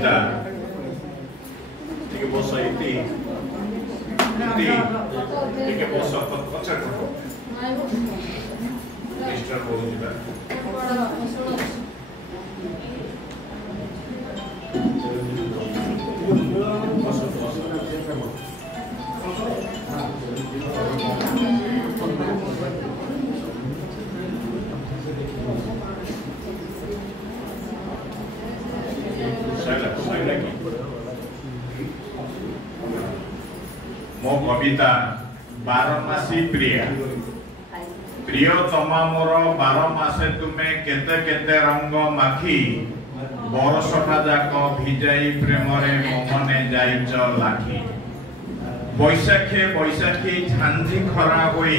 बबिता ठीक बस इति ठीक बस अच्छा मिस्टर बोल दिबा मो कविता बारमासी प्रिया प्रियतमा मोर 12 मासे तुमे केते केते रंग माखी बरसटा जाक भिजाई प्रेम रे मोहने जाइच लाखी बैसाखी बैसाखी झांझी खरा होई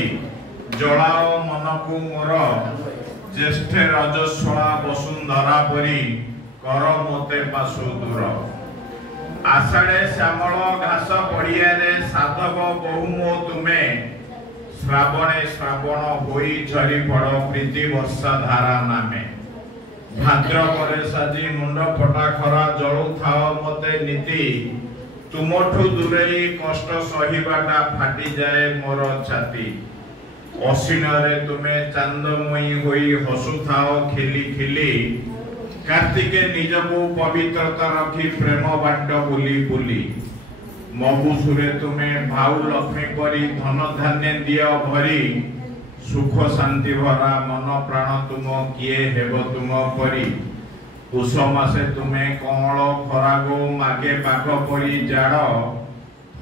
जलाओ मनकु मोर ज्येष्ठ रजस्वला वसुंधरा परी कर मोते पासु दूर आषाढ़े श्यामल घास पड़िया रे साधक बहु मो तुमे श्रावणे श्रावण होई झरी पड़ प्रीति वर्षा धारा नामे भाद्रपरे साजी मुंड फटा खरा जळु थाओ मते नीति तुमठु दूरेई कष्ट सहिबाटा फाटी जाए मोर छाती असीन रे तुमे चांदमयी होई हसु थाओ खिली खिली कार्तिके निज को पवित्रता रखी प्रेम बांट बुली बुली मबुसुरे तुमे भाउ लक्ष्मी परी धन धान्य दिय भरी सुख शांति भरा मन प्राण तुम किए हेब तुम परी उष मासे तुमे कमल खरागो मागे बाघ परी जाड़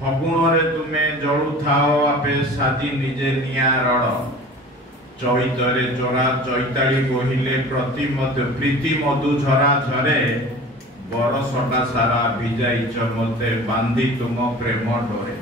फगुण रे तुमे जळु थाओ आपे साजी निजे निया रड़ चैतरे चोरा चैताली गोहिले प्रति मध्य प्रीति मधु झरा झरे बरसटा सारा भिजाइच मते बांधी तुम प्रेम डोरे